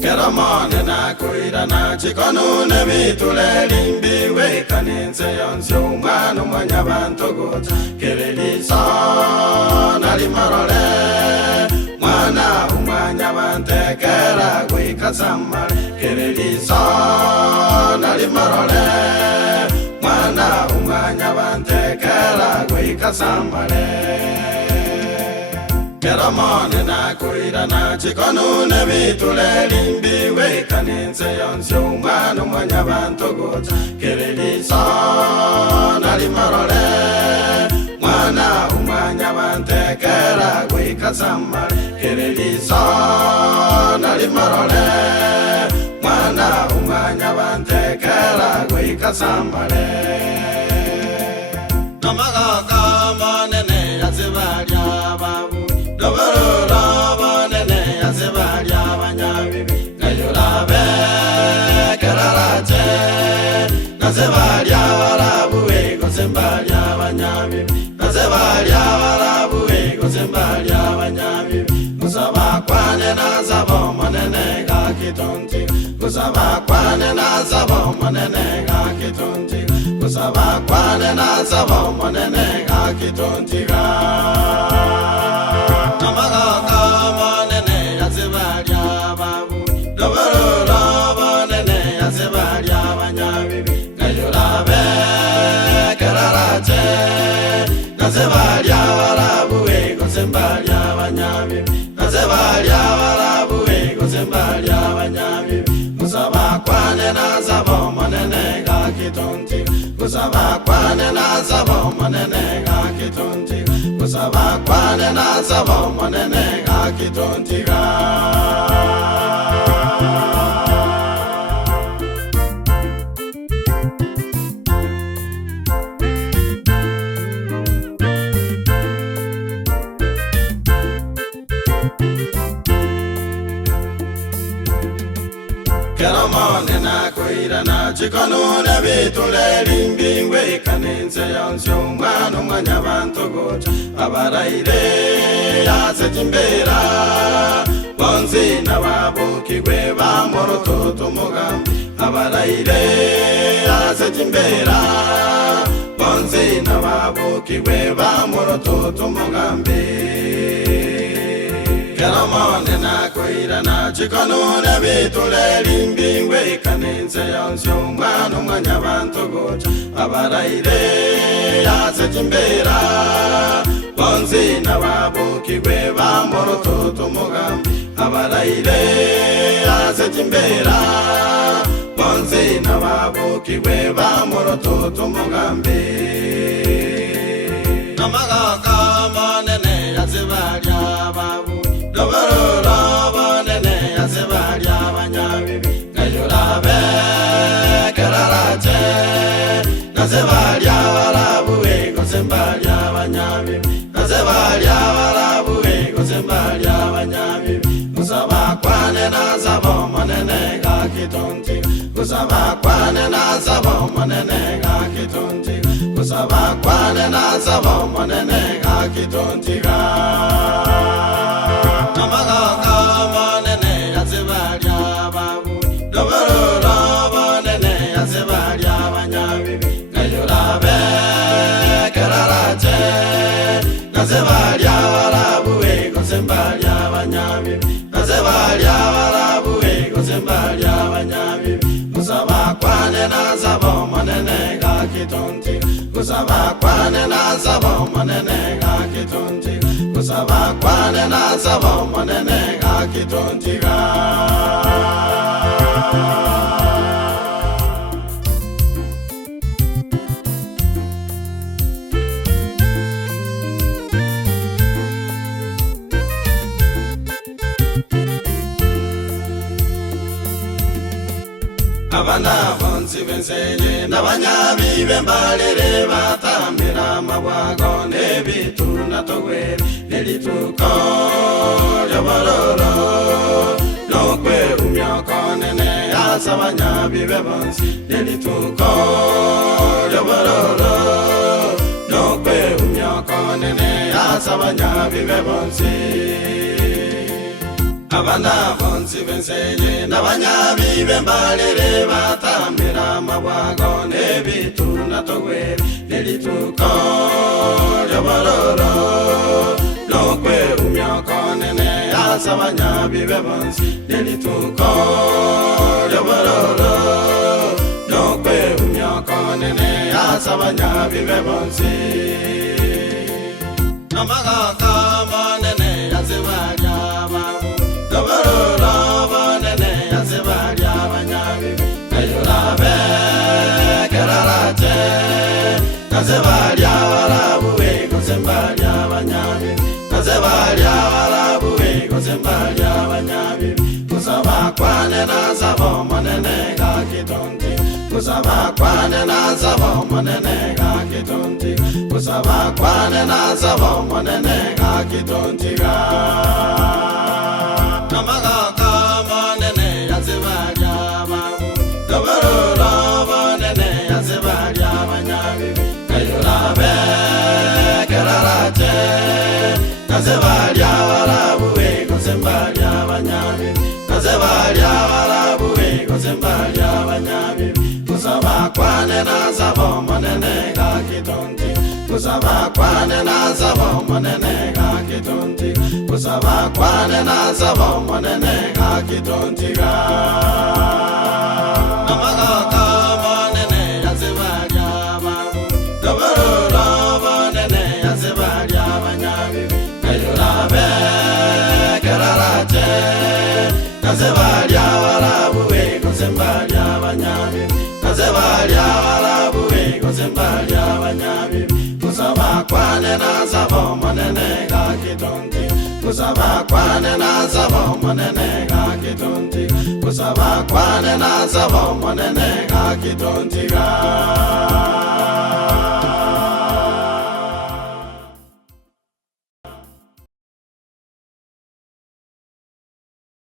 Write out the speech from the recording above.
Keramone na kuira na chikono ne mitule limbi we kanense yonse umwana umwanya bantogoza kerelisa nali marole mwana umwanya bantekera gwikasamale kerelisa nali marole mwana umwanya bantekera gwikasamale. Keramone na kuira na chikono ne mitule limbi we kanense yonse umwana umwanya bantogoza kerelisa nali marole mwana umwanya bantekera gwikasamale kerelisa nali marole mwana umwanya bantekera gwikasamale. Namagaka manene yazibalya babu Dobarora banene yazibalya abanyabibi Ngayurabe keraraje Nazibalya barabuwe gozimbalya abanyabibi Nazibalya barabuwe gozimbalya abanyabibi Kusaba kwane nazabo manene gakitonti Kusaba kwane nazabo manene gakitonti Kusaba kwane nazabo manene gakitonti Namagaka manene yazibalya babu Dobarora banene yazibalya abanyabibi Ngayurabe keraraje Nazibalya barabuwe gozimbalya abanyabibi Nazibalya barabuwe gozimbalya abanyabibi Kusaba kwane nazabo manene gakitonti Kusaba kwane nazabo manene gakitonti Kusaba kwane nazabo manene gakitonti Keramone na kuira na chikono ne bitule limbi we kanense yonse umwana umwanya bantogoza abaraire yasejimbera bonzi nababukigwe bamorototo mugambi abaraire yasejimbera bonzi nababukigwe bamorototo mugambi. Keramone na kuira na chikono ne bitule limbi we kanense yonse umwana umwanya bantogoza abaraire yasejimbera bonzi nababukigwe bamorototo mugambi abaraire yasejimbera bonzi nababukigwe bamorototo mugambi. Namagaka manene yazibalya babu Dobarora banene yazibalya abanyabibi Ngayurabe keraraje Nazibalya barabuwe gozimbalya abanyabibi Nazibalya barabuwe gozimbalya abanyabibi Kusaba kwane nazabo manene gakitonti Kusaba kwane nazabo manene gakitonti Kusaba kwane nazabo manene gakitonti Namagaka manene yazibalya babu Dobarora banene yazibalya abanyabibi Ngayurabe keraraje Nazibalya barabuwe gozimbalya abanyabibi Nazibalya barabuwe gozimbalya abanyabibi Kusaba kwane nazabo manene gakitonti Kusaba kwane nazabo manene gakitonti Kusaba kwane nazabo manene gakitonti Abana bonzi bensenye n'abanyabibe mbalere batambira amabwago n'ebituna togwere n'elituko ly'abaroro asabanya bibe bonsi delituko yobororo nokwe umyoko nene asabanya bibe bonsi abana bonsi bensenye n'abanyabi bembalere batambira amabwago n'ebitu natogwe delituko yobororo nokwe umyoko nene asabanya bibe bonsi delituko yobororo nokwe umyoko nene asabanya bibe bonsi namagaka manene yasebalya babu yobororo manene yasebalya abanyabi kayorabe kerarate yasebalya barabuwe kusembalya abanyabi yasebalya barabuwe kusembalya abanyabi kusaba kwane nazabo manene gakitonti kusaba kwane nazabo manene gakitonti kusaba kwane nazabo manene gakitonti ga namagaka manene yasebalya babu yobororo manene yasebalya abanyabi kayorabe kerarate yasebalya barabuwe kusembalya abanyabi yasebalya barabuwe kusembalya abanyabi kusaba kwane nazabo manene gakitonti kusaba kwane nazabo manene gakitonti kusaba kwane nazabo manene gakitonti ga namagaka manene yasebalya babu yobororo manene yasebalya abanyabi kayorabe kerarate yasebalya barabuwe kusembalya abanyabi yasebalya barabuwe kusembalya abanyabi kusaba kwane nazabo manene gakitonti kusaba kwane nazabo manene gakitonti kusaba kwane nazabo manene gakitonti ga